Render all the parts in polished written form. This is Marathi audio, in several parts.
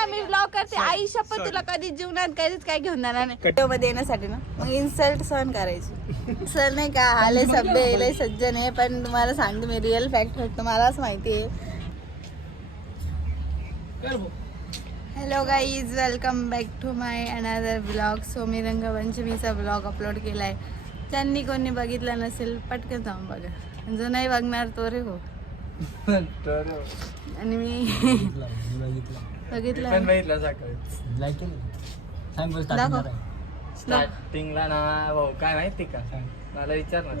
ना मी ब्लॉग करते. आई शपथ तुला कधीच जीवनात कधीच काय घेऊन जाणार नाही व्हिडिओ मध्ये येण्यासाठी ना. मग इन्सल्ट सहन करायची. सर नाही का आले सभ्य लय सज्जन आहे, पण तुम्हाला सांगते मी रिअल फॅक्ट फक्त मलाच माहिती आहे. Hello guys, welcome back to my another blog. So मी रंगपंचमीचा ब्लॉग अपलोड केलाय. ज्यांनी कोणी बघितला नसेल पटकन जाऊन बघा, जो नाही बघणार तो रे हो. आणि मी बघितलं स्टार्टिंगला ना भाऊ काय माहिती का, मला विचार ना.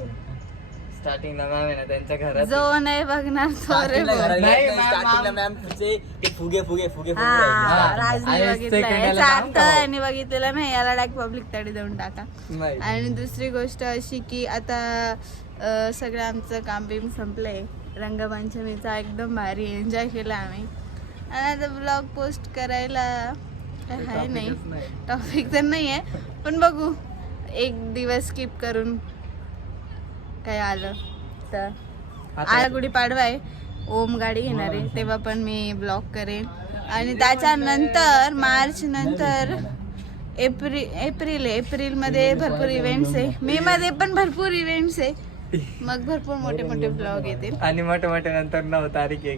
स्टार्टिंगला मॅम आहे ना त्यांच्या घरात, जो नाही बघणार तो रे हो. राजने बघितलं बघितलेलं नाही, याला डायरेक्ट पब्लिक तडी देऊन टाका. आणि दुसरी गोष्ट अशी की आता सगळं आमचं काम बिम संपलंय. रंगपंचमीचा एकदम भारी एन्जॉय केला आम्ही. आणि आता ब्लॉग पोस्ट करायला काय आहे नाही, टॉपिक तर नाही आहे, पण बघू एक दिवस स्किप करून काय आलं तर. आज गुढीपाडवा आहे, ओम गाडी घेणार आहे तेव्हा पण मी ब्लॉग करेन. आणि त्याच्यानंतर मार्च नंतर एप्रिल मध्ये भरपूर इव्हेंट्स आहे. मे मध्ये पण भरपूर इव्हेंट्स आहे. मग भरपूर मोठे मोठे ब्लॉग येतील. आणि मोठे नंतर 9 तारीख आहे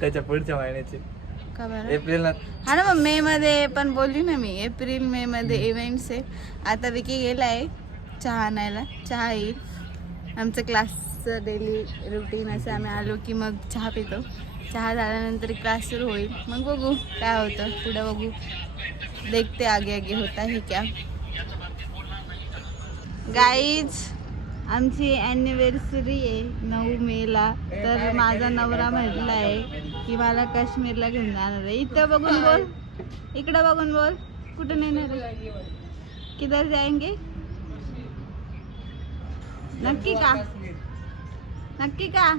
त्याच्या पुढच्या महिन्याची एप्रिल. हा ना, मग मे मध्ये पण बोलली ना मी. एप्रिल मे मध्ये इव्हेंट्स आहे. आता विकी गेलाय चहा आणायला, चहा येईल. आमचं क्लासचं डेली रुटीन असं, आम्ही आलो की मग चहा पितो. चहा झाल्यानंतर क्लास सुरू होईल. मग बघू काय होतं पुढे, बघू देखते आगे आगे होता है क्या. गाईज आमची ॲनिव्हर्सरी आहे 9 मेला. तर माझा नवरा म्हटला आहे की मला काश्मीरला घेऊन जाणार आहे. इथं बघून बोल, इकडं बघून बोल. कुठं नेणार आहे, किधर जाएंगे, नक्की का, नक्की का.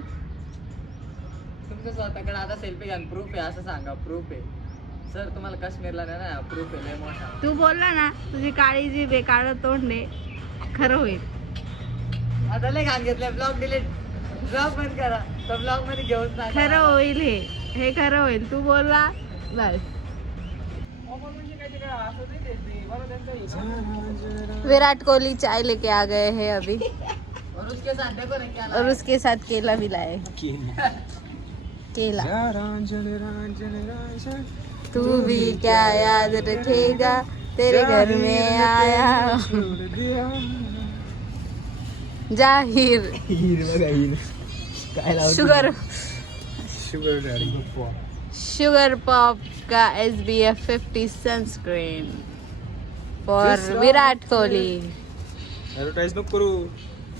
तुमचं स्वतःकडे आता सेल्फी घ्या, प्रूफ आहे असं सांगा. प्रूफ आहे सर तुम्हाला काश्मीरला नाही ना, प्रूफ आहे लय मोठा. तू बोलला ना तुझी काळी जीभ आहे, काळं तोंड आहे, खरं होईल. आता लय घाण घेतलंय. ब्लॉग डिलीट, ब्लॉग बंद करा. तर ब्लॉग मध्ये घेऊन जा. खरं होईल, हे खरं होईल. तू बोलला बस. विराट कोहली चाय लेके आ गए हैं अभी, और उसके साथ केला भी लाए. केला. तू भी क्या याद रखेगा तेरे घर में आया जाहिर. शुगर पॉप का SBF 50 sunscreen for Virat Kohli. Advertise नको करू.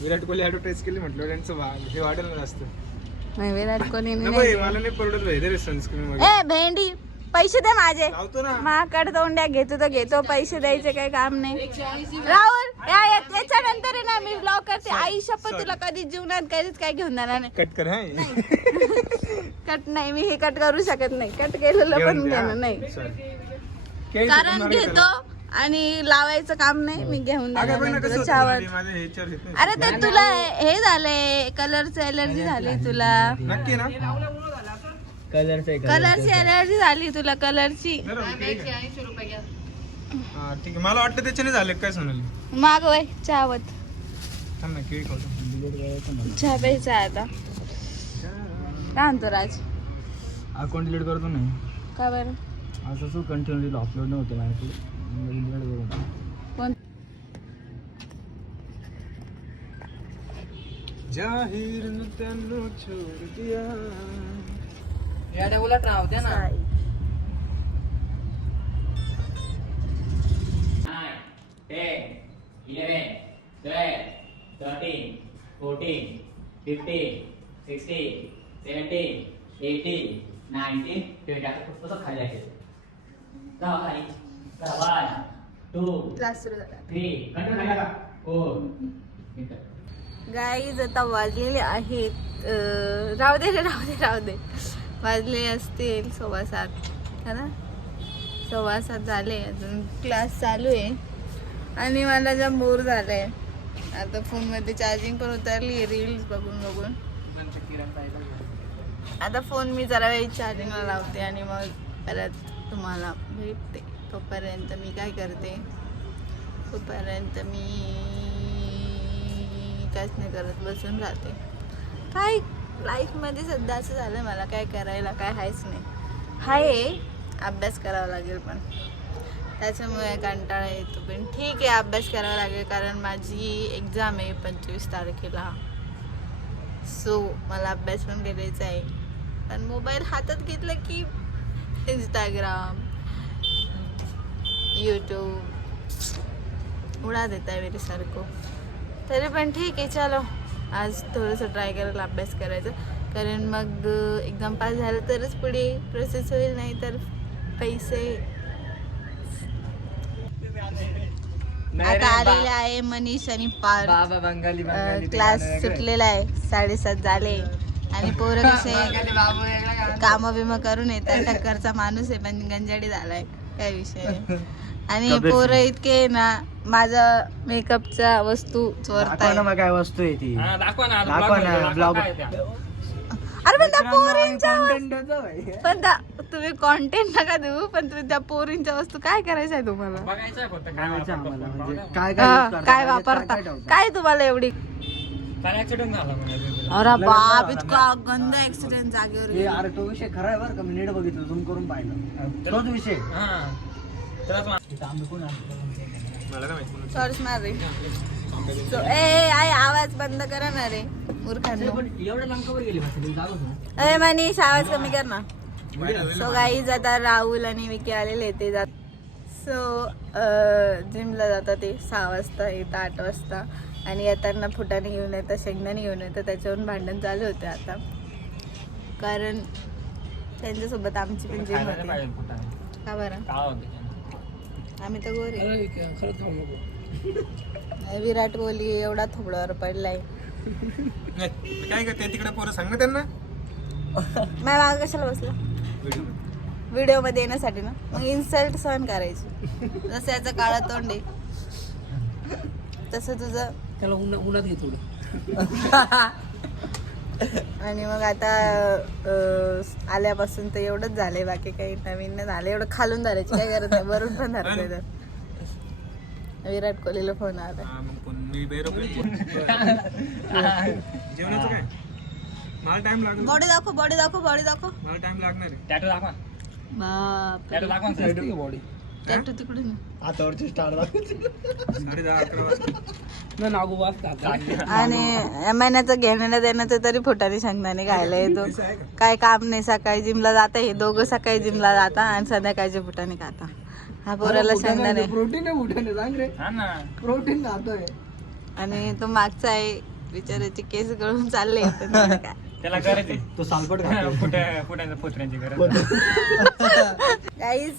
विराट कोहली ऍडव्हर्टाइज केली म्हटलं त्यांचं हे वाढेल ना जास्त. नाही, विराट कोहली मला नाही परवडत भाई सनस्क्रीन वगैरे. ए भेंडी, पैसे दे माझे. लावतो ना. माझ्याकडे तोंड्या घेतो तर घेतो, पैसे द्यायचे काही काम नाही. राहुल याच्यानंतर आहे ना मी ब्लॉग करते. आई शपथ तुला कधीच जीवनात कधीच काय घेऊन जाणार नाही. कट कर. कट नाही, मी हे कट करू शकत नाही. कट केलेलं पण घेणार नाही, कारण घेतो आणि लावायचं काम नाही. मी घेऊन जाणार चहावर. अरे ते तुला हे झालंय, कलरचं एलर्जी झाली तुला. नक्की ना. कलरची एलर्जी झाली तुला, कलरची. ठीक आहे, मला वाटतं त्याच्याने झालं काय सोनाली. माग वय चहावत. थांब ना, केळी खाऊ. चहा प्यायचा आता. काय म्हणतो राज, अकाउंट डिलीट करतो नाही का बरं. असं कंटिन्यू अपलोड नव्हतं माझ्याकडे. कोण जाहीर त्यांनो छोड़ दिया. या उलट राहते ना. 9, 10, 11, 12, 13, 14, 15, 16, 17, 18, 19, 20. आता पुस्तक खाली आहे. 1, 2, क्लास सुरू झाला. 3, कंट्रोल खाली का. 4. गाईज आता वाजलेले आहेत, राहू दे वाजले असतील 7:15 है ना. 7:15 झाले, अजून क्लास चालू आहे. आणि मला जाम बोर झालंय. आता फोनमध्ये चार्जिंग पण उतरली आहे रील्स बघून. आता फोन मी जरा वेळ चार्जिंगला लावते आणि मग परत तुम्हाला भेटते. तोपर्यंत मी काय करते, तोपर्यंत मी काहीच नाही करत, बसून राहते. काय लाईफमध्ये सध्या असं झालं, मला काय करायला काय आहेच नाही. आहे अभ्यास करावा लागेल, पण त्याच्यामुळे कंटाळा येतो. पण ठीक आहे, अभ्यास करावा लागेल कारण माझी एक्झाम आहे 25 तारखेला. सो मला अभ्यास पण करायचा आहे. पण मोबाईल हातात घेतला की इंस्टाग्राम, यूट्यूब उडा देता है मेरे सर को. तरी पण ठीक आहे, चलो आज थोडंसं ट्राय करायला अभ्यास करायचं. कारण मग एक्झाम पास झालं तरच पुढे प्रोसेस होईल, नाही तर पैसे. आता आलेले आहे मनीष आणि पार्थ. बाबा बंगाली क्लास सुटलेला आहे, 7:30 झाले आणि पोरं कसे काम बिम करून येतात. टक्करचा माणूस आहे पण गंजाडी झालाय, काय विषय नाही. आणि पोरं इतके ना माझा मेकअपच्या वस्तू चोरताय. काय वस्तू आहे ती दाखवा ना ब्लॉग. अरे पण त्या पोरींच्या पण तुम्ही कॉन्टेंट नका देऊ, पण तुम्ही त्या पोरींच्या वस्तू काय करायचं आहे तुम्हाला? काय वापरता काय तुम्हाला एवढी? अरे बाप, इतका गंदा ऍक्सिडेंट जागेवर. अरे तो विषय खरा आहे बरं का, मी नीट बघितलं, झूम करून पाहिलं तोच विषय. मला काय माहिती. सॉरी मार रे. आय आवाज बंद करा ना रे मूर्खांनो. अरे मनीष आवाज कमी कर ना. सो गाईज आता राहुल आणि विकी आलेले ते जात. सो जिमला जातात ते 6 वाजता, येतात 8 वाजता आणि येताना फुटाने घेऊन येतात, शेंगदाणे घेऊन येतात. त्याच्यावरून भांडण चालू होते आता, कारण त्यांच्यासोबत आमची पण जिम होती. का बरं? आम्ही तर गोरे. विराट कोहली एवढा थोबड्यावर पडलाय. काय करते तिकडे पोरं, सांग ना त्यांना. माझ्या मागं कशाला बसला? व्हिडिओ मध्ये येण्यासाठी ना. मग इन्सल्ट सहन करायची. जसं याचं काळा तोंड आहे तसं तुझं. त्याला उन्हात घे थोडं. आणि मग आता आल्यापासून तर एवढंच झालंय, बाकी काही नवीन नाही झालं. एवढं खालून धरायची काय गरज नाही, वरून पण धरतोय. तर विराट कोहलीला फोन आला. जेवणाचं काय मला टाइम लागणार. बॉडी दाखव, बॉडी दाखव, बॉडी दाखव. मला टाइम लागणार आहे. टॅटू दाखवा. बाप बॉडी टॅटू तिकडे हातावरची स्टार दाखवते. 10:30-11 वाजता. आणि या महिन्याचं घेण्याला देण्याचं तरी फुटाने शेंगदाणे खायला येतो. काय काम नाही, सकाळी जिमला जाता, हे दोघं सकाळी जिमला जाता आणि संध्याकाळचे फुटाने खाता. हा पोराला शेंगदाणे प्रोटीन आहे, फुटाने सांग रे. प्रोटीन खातोय. आणि तो मागचा आहे बिचाराचे केस गळून चालले. त्याला गरज तो सालपट फुटऱ्यांची गरज. गाईज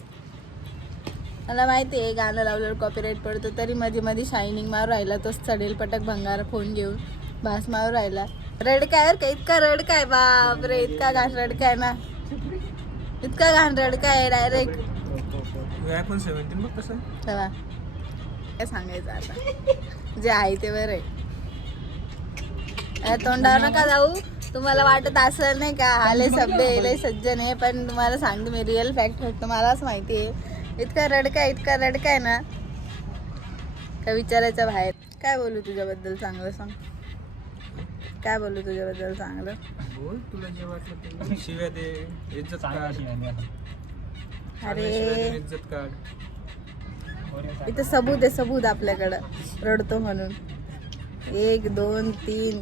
मला माहिती आहे गाणं लावल्यावर कॉपीराईट पडतो, तरी मध्ये मध्ये शायनिंग मारू राहिला. तोच चढेल पटक भंगार फोन घेऊन भास मारू राहिला. रडकाय का इतका रडकाय, बाप रे इतका घाण रडकाय ना, इतका घाण रडकाय डायरेक्ट. iPhone 17 बघ कसं चला काय सांगायचं आता, जे आहे ते बरं आहे. तोंडावर नका जाऊ. तुम्हाला वाटत असं नाही का आले सभ्य लय सज्जन आहे, पण तुम्हाला सांगते मी रिअल फॅक्ट फक्त मलाच माहिती आहे. इतका रडकाय ना का विचारायच्या बाहेर. काय बोलू तुझ्याबद्दल चांगलं, सांग काय बोलू तुझ्याबद्दल चांगलं. बोल, तुला जे वाटलं ते. शिव्या दे, इज्जत काढ. अरे इज्जत काढ. इथं सबूत आहे, सबूत आपल्याकडं रडतो म्हणून. 1 2 3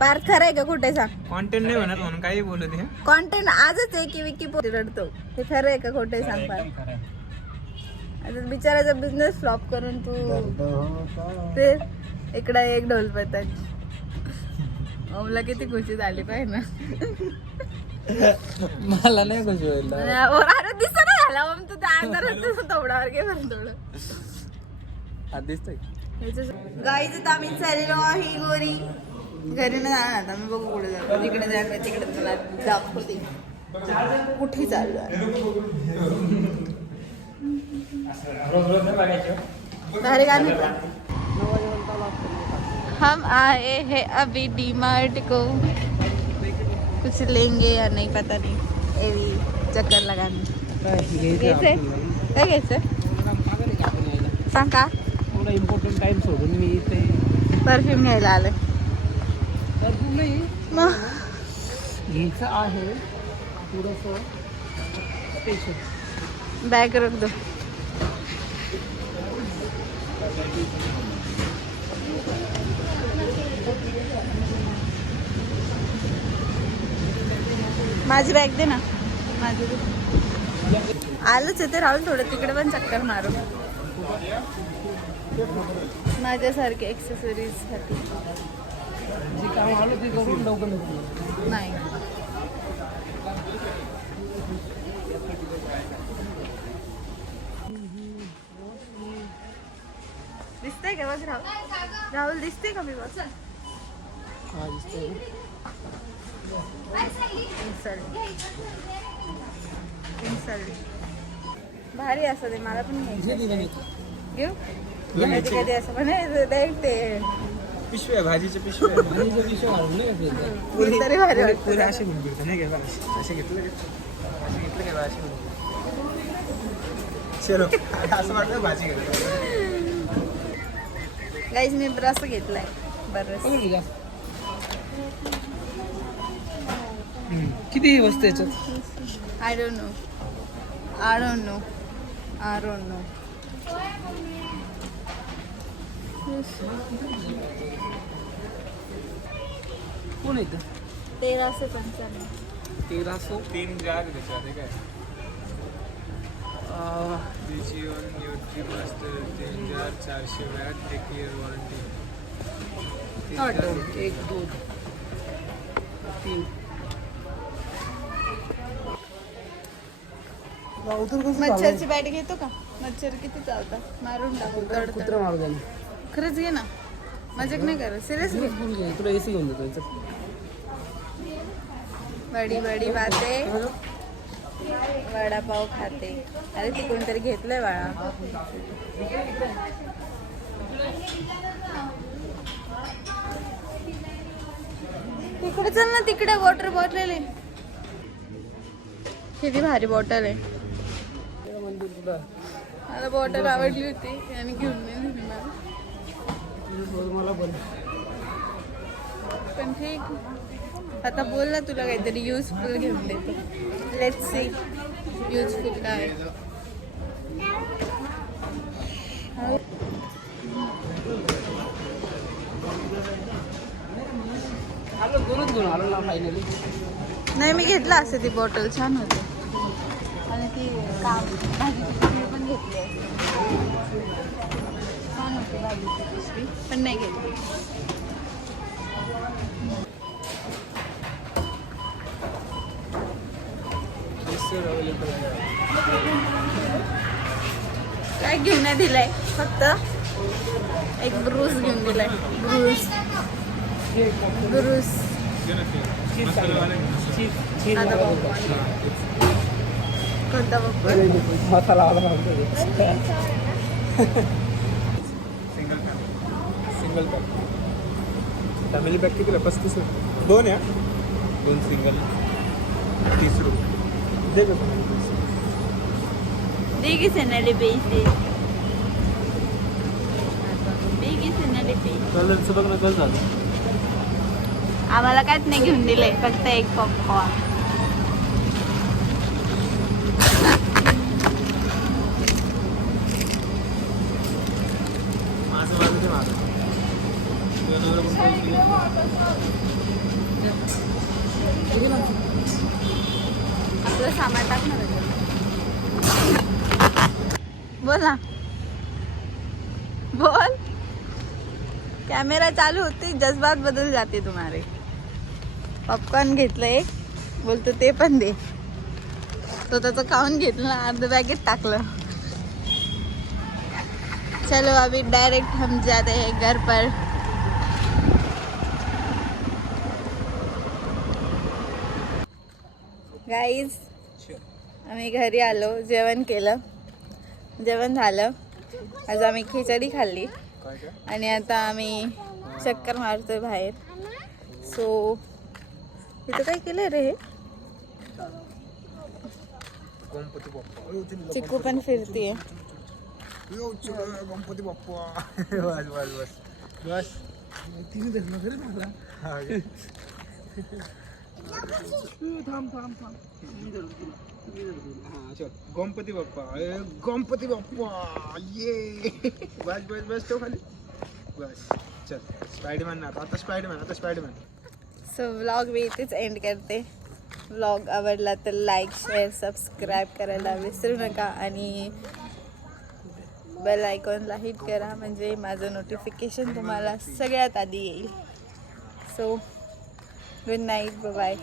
पार खरंय का कुठे सांग. कॉन्टेंट नाही म्हणत म्हणून काही बोलत आहे. कॉन्टेंट आजच आहे की विकी पोरी रडतो, हे खरं आहे का खोटे सांग. पार आता बिचाराचा बिझनेस फ्लॉप करून तू ते इकडं एक ढोल पथक. ओमला किती खुशी झाली पाहिजे ना. मला नाही खुशी होईल. अरे दिसत नाही झाला ओम, तू त्या अंधारात थोडावर घे बरं थोडं. दिसतंय गाईच तर आम्ही चाललेलो ही गोरी घरी नाही जाणार. आता मी बघू कुठे जातो, तिकडे जाणार तिकडे तुला दाखवते कुठे चालू आहे. भारी गाणं होतं. हम आए हैं अभी डी मार्ट को, कुछ लेंगे या नहीं पता नहीं. एवी चक्कर लगाने घ्यायचं घ्यायचंय? आपल्याला. काय घ्यायचं मागं नाही का आपण यायला? सांग का थोडा इम्पॉर्टंट टाइम सोडून मी इथे परफ्यूम घ्यायला आलं तर तू नाही मग घ्यायचं आहे थोडंसं स्पेशल. बॅग रख दो माझी बॅग दे ना माझी दे. आलंच आहे ते राहुल थोडं तिकडे पण चक्कर मारू माझ्यासारखे एक्सेसरीज साठी जे काम आलं ते करून लवकर लवकर. नाही दिसतंय का बघ राहुल राहुल दिसते का मी बघ हा दिसतंय इन्सल्ट भारी असं ते मला पण ना. घ्यायचं दिलं मी. घेऊ कधी कधी असं म्हणे डायरेक्ट ते पिशव्या भाजीच्या पिशव्या आणि जो विषय घालून नाही का ते? मी तरी भारी वाटतं पुरे असे घेऊन गेले नाही का असे घेतलं का असे घेतलं का असे घेऊन चलो असं वाटलं भाजी घेतलं गाईज मी ब्रश घेतलाय बरं बघू ना जास्त. किती वस्तू याच्यात? आय डोंट नो कोण येतं? 1355 1300. 3 जार त्याच्यात काय त्याची न्यूट्री मास्टर 3 जार 400 वॅट 1 इयर वॉरंटी. 8 1 2 3. मच्छरची बॅट घेतो का मच्छर किती चालतात मारून टाकू कुत्रा मारू द्या. खरंच घे ना मजाक नाही करत सिरियसली तुला एसी घेऊन देतो याचं. बडी बडी बाते वडापाव खाते अरे ती कोणतरी घेतलंय बाळा तिकडे चल ना तिकडे वॉटर बॉटल आहे किती भारी बॉटल आहे मंदिर तुला मला बॉटल आवडली होती आणि घेऊन नाही दिली मला मला पण ठीक आता बोल ना तुला काहीतरी युजफुल घेऊन देते लेट्स सी युजफुल काय आपलं दोनच घेऊन आलो ना फायनली. नाही मी घेतला असते ती बॉटल छान होती आणि ती भाजीची पिशवी पण घेतली असते छान होती भाजीची पिशवी पण नाही घेतली अवेलेबल आहे. काय घेऊन नाही दिलाय फक्त एक ब्रूस घेऊन दिलाय ब्रूस मसालेवाले आता बघू कोणता बघू मसाला आला सिंगल पॅक फॅमिली पॅक कितीला 35 रुपये 2 या 2 सिंगल 30 रुपये दे गं Biggie Senali पैसे Biggie Senali पैसे कलरचं बघ ना कसं झालं आम्हाला काहीच नाही घेऊन दिले फक्त एक पॉपकॉर्न माझं माझं ते माझं आपलं सामान टाकणार बोल ना बोल कॅमेरा चालू होती जज्बात बदल जाते तुम्हारे पॉपकॉर्न घेतलं एक बोलतो ते पण दे तो त्याचं खाऊन घेतलं अर्ध बॅगेत टाकलं चलो अभी डायरेक्ट हम जाते हैं घर पर गाईज आम्ही घरी आलो जेवण केलं जेवण झालं आज आम्ही खिचडी खाल्ली आणि आता आम्ही चक्कर मारतोय बाहेर सो इथं काय केलंय रे हे गणपती बाप्पा. चिकू पण फिरतीये. गणपती बाप्पा. बस बस बस बस. तिने धरलं तरी मला. हा, थांब थांब थांब. मी धरतो तुला. तुम्ही धरतो तुला. हा, चल. गणपती बाप्पा. गणपती बाप्पा. ये. बस बस बस तो खाली. बस चल. स्पायडरमॅन आता स्पायडरमॅन. सो व्लॉग मी इथेच एंड करते. व्लॉग आवडला तर लाईक शेअर सबस्क्राईब करायला विसरू नका आणि बेल आयकॉनला हिट करा म्हणजे माझं नोटिफिकेशन तुम्हाला सगळ्यात आधी येईल. So good night, bye.